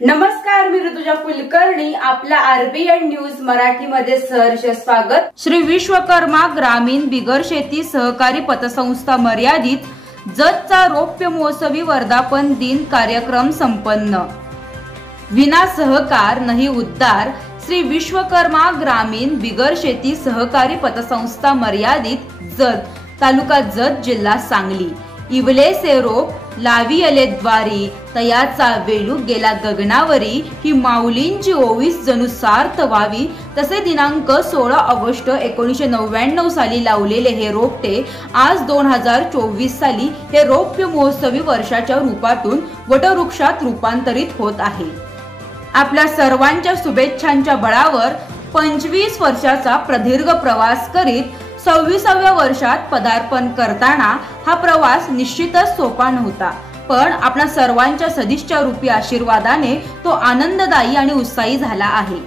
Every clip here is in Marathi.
नमस्कार, मी ऋतुजा कुलकर्णी. आपल्या RBN न्यूज मराठीमध्ये सहर्ष स्वागत. श्री विश्वकर्मा ग्रामीण बिगर शेती सहकारी पतसंस्था मर्यादित जतचा रौप्य महोत्सवी वर्धापन दिन कार्यक्रम संपन्न. विना सहकार नहीं उद्धार. श्री विश्वकर्मा ग्रामीण बिगर शेती सहकारी पतसंस्था मर्यादित जत, तालुका जत, जिल्हा सांगली. इवले से रोप लावी अले द्वारी, तयाचा वेलूक गेला गगनावरी. ही माऊलींची ओवीस जणू सार्थ व्हावी. तसे दिनांक 16 ऑगस्ट 1999 साली लावलेले हे रोपटे आज 2024 साली हे रौप्य महोत्सवी वर्षाच्या रूपातून वटवृक्षात रूपांतरित होत आहे. आपल्या सर्वांच्या शुभेच्छांच्या बळावर 25 वर्षाचा प्रदीर्घ प्रवास करीत 26व्या वर्षात पदार्पण करताना हा प्रवास निश्चितच सोपा नव्हता, पण आपल्या सर्वांच्या सदिच्छा रूपी आशीर्वादाने तो आनंददायी आणि उत्साही झाला आहे.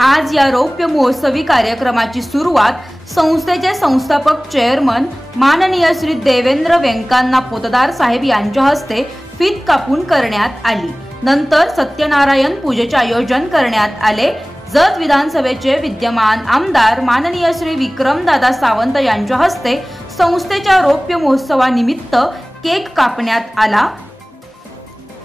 आज या रौप्य महोत्सवी कार्यक्रमाची सुरुवात संस्थेचे संस्थापक चेअरमन माननीय श्री देवेंद्र व्यंकण्णा पोतदार साहेब यांच्या हस्ते फीत कापून करण्यात आली. नंतर सत्यनारायण पूजेचे आयोजन करण्यात आले. जत विधानसभेचे विद्यमान आमदार माननीय श्री विक्रमदादा सावंत यांच्या हस्ते संस्थेच्या रौप्य महोत्सवानिमित्त केक कापण्यात आला.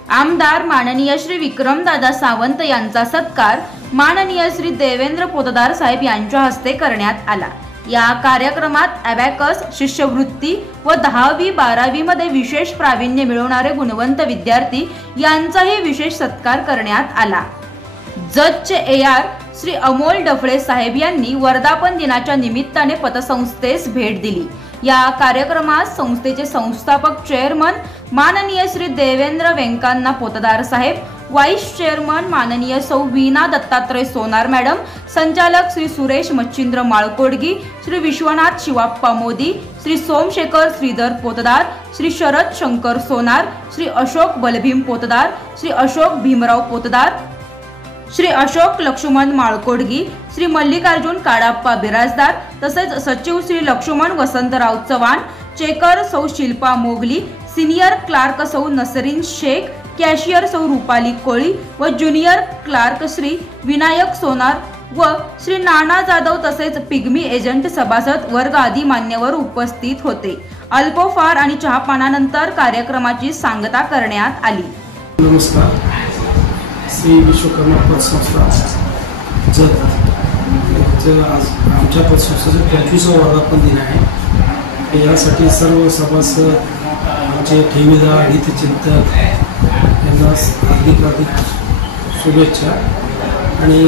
आमदार माननीय श्री विक्रमदादा सावंत यांचा सत्कार माननीय श्री देवेंद्र पोतदार साहेब यांच्या हस्ते करण्यात आला. या कार्यक्रमात अबॅकस शिष्यवृत्ती व 10वी 12वी मध्ये विशेष प्रावीण्य मिळवणारे गुणवंत विद्यार्थी यांचाही विशेष सत्कार करण्यात आला. जतचे AR श्री अमोल डफळे साहेब यांनी वर्धापन दिनाच्या निमित्ताने पतसंस्थेस भेट दिली. या कार्यक्रमात संस्थेचे संस्थापक चेअरमन माननीय श्री देवेंद्र व्यंकण्णा पोतदार साहेब, व्हाईस चेअरमन माननीय सौ वीणा दत्तात्रय सोनार मॅडम, संचालक श्री सुरेश मच्छिंद्र माळकोडगी, श्री विश्वनाथ शिवाप्पा मोदी, श्री सोमशेखर श्रीधर पोतदार, श्री शरद शंकर सोनार, श्री अशोक बलभीम पोतदार, श्री अशोक भीमराव पोतदार, श्री अशोक लक्ष्मण माळकोडगी, श्री मल्लिकार्जुन काडाप्पा बिराजदार, तसेच सचिव श्री लक्ष्मण वसंतराव चव्हाण, चेकर सौ शिल्पा मोगली, सिनियर क्लार्क सौ नसरीन शेख, कॅशियर सौ रुपाली कोळी व ज्युनियर क्लार्क श्री विनायक सोनार व श्री नाना जाधव तसेच पिग्मी एजंट सभासद वर्ग आदी मान्यवर उपस्थित होते. अल्पोफार आणि चहापानानंतर कार्यक्रमाची सांगता करण्यात आली. नमस्कार. श्री विश्वकर्मा पतसंस्था जत आज आमच्या पतसंस्थेचं 25वा वर्धापन दिन आहे. यासाठी सर्व सभासद, आमचे ठेवीदार, हितचिंतक यांना अधिक शुभेच्छा. आणि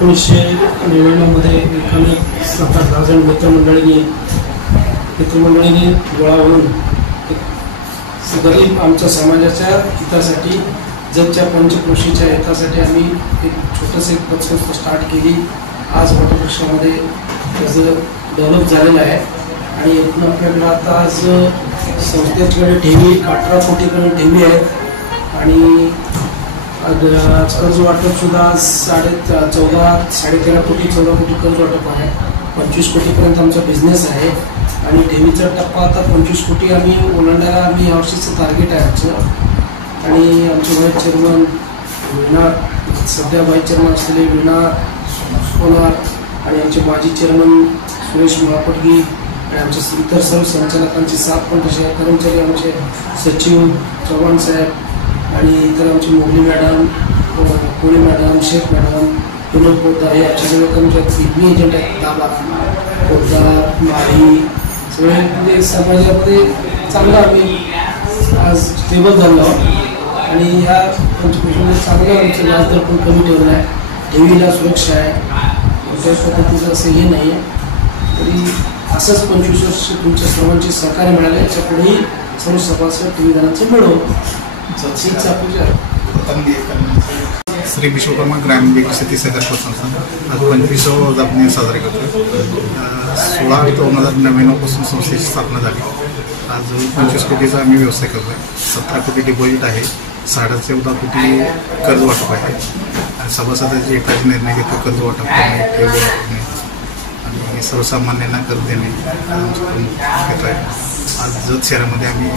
1999 मध्ये एकाने 7-8 जण मित्रमंडळीने गोळा होऊन गरीब आमच्या समाजाच्या हितासाठी, जतच्या पंचक्रोशीच्या हितासाठी आम्ही एक छोटंसं पतसंस्था स्टार्ट केली. आज वटवृक्षामध्ये त्याचं डेव्हलप झालेलं आहे. आणि एकूण आपल्याकडे आता आज संस्थेकडे ठेवी 18 कोटीकडे ठेवी आहेत. आणि आज कर्ज वाटप सुद्धा 13.5 कोटी 14 कोटी कर्ज वाटप आहे. 25 कोटीपर्यंत आमचा बिझनेस आहे. आणि ठेवीचा टप्पा आता 25 कोटी आम्ही ओलांडायला आम्ही यावर्षीचं टार्गेट आहे आमचं. आणि आमचे व्हाईस चेअरमन वीणा, सध्या व्हाईस चेअरमन असलेले वीणा सोनार, आणि आमचे माजी चेअरमन सुरेश माळकोडगी, आणि आमच्या इतर सर्व संचालकांचे साथ पण तसे कर्मचारी, आमचे सचिव चव्हाण साहेब, आणि इतर आमचे मोगली मॅडम, कोळी मॅडम, शेख मॅडम, विनोद पोतदार, हे आमचे सगळे कर्मचारी पिग्मी एजंट आहेत. दादा पोतदार, माही, सगळे म्हणजे समाजामध्ये चांगलं आम्ही आज स्टेबल झालो आहोत. आणि या पंचक्रोशीमध्ये चांगलं आमचं व्याजदर पण कमी ठेवलं आहे. ठेवीला सुरक्षा आहे. कुठल्याच पद्धतीचं असं हे नाही आहे. तरी असंच 25 वर्ष तुमच्या सर्वांचे सहकार्य मिळाले. याच्या पुढेही सर्व सभासद ठेवीदारांचे मिळो. श्री विश्वकर्मा ग्रामीण बिगर शेती सहकारी पतसंस्था आज 25वा वर्धापन दिन साजरा करतो. 16/2099 पासून संस्थेची स्थापना झाली. आज 25 कोटीचा आम्ही व्यवसाय करतो आहे. 17 कोटी डिपॉझिट आहे. 14.5 कोटी कर्ज वाटप आहे. आणि सभासदाचे एकाचे निर्णय घेतो कर्ज वाटप करणे, ठेव करणे आणि सर्वसामान्यांना कर्ज देणे आमचं प्रमुख घेतो आहे. आज जत शहरामध्ये आम्ही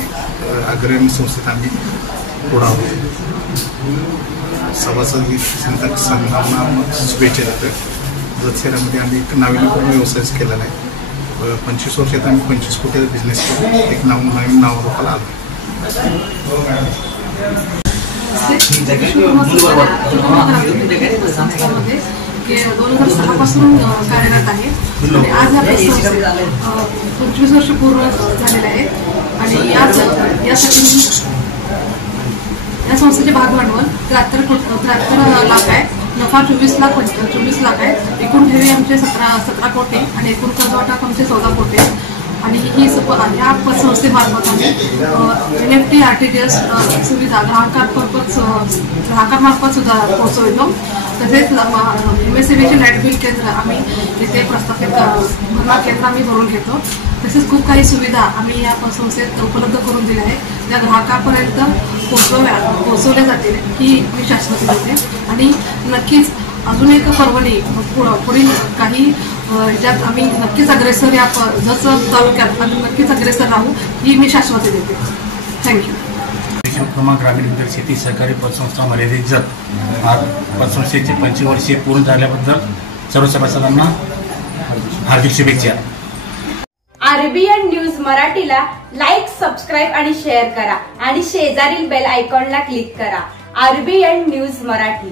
अग्रणी संस्थेत आम्ही पुढे आहोत. सभासद संघांना शुभेच्छा देतो. जत शहरामध्ये आम्ही एक नाविन्यपूर्ण व्यवसायच केलेला आहे. 25 वर्षात आम्ही 25 कोटीचा बिझनेस करून एक नवीन नावारूपाला आलो. संस्थामध्ये 2006 पासून कार्यरत आहे आणि आज आपल्या 25 वर्ष पूर्ण झालेले आहेत आणि यासाठी या संस्थेचे भाग भांडवल 73 लाख आहे. नफा 24 लाख आहे. एकूण ठेवी आमचे 17 कोटी आणि एकूण कर्जवाटप आमचे 14 कोटी आणि ही ह्या संस्थेमार्फत आम्ही NFT RTGS सुविधा ग्राहकांमार्फत सुद्धा पोहोचवतो. तसेच MSCBचे लाईट बिल केंद्र आम्ही इथे प्रस्थापित भरणा केंद्र आम्ही भरून घेतो. तसेच खूप काही सुविधा आम्ही या संस्थेत उपलब्ध करून दिल्या आहेत. त्या ग्राहकापर्यंत पोहोचवल्या जातील ही मी शाश्वती देते आणि नक्कीच अजून एक पर्वणी पुढील काही ज्यात आम्ही नक्कीच अग्रेसर या जसं तालुक्यात आम्ही नक्कीच अग्रेसर राहू ही मी शाश्वती देते. थँक्यू. विश्वकर्मा ग्रामीण बिगर शेती सहकारी पतसंस्था मर्यादित जत पतसंस्थेचे 25 वर्षे पूर्ण झाल्याबद्दल सर्व सभासदांना हार्दिक शुभेच्छा. RBN न्यूज मराठीला लाईक, सबस्क्राईब आणि शेअर करा आणि शेजारील बेल आयकॉनला क्लिक करा. RBN news Marathi.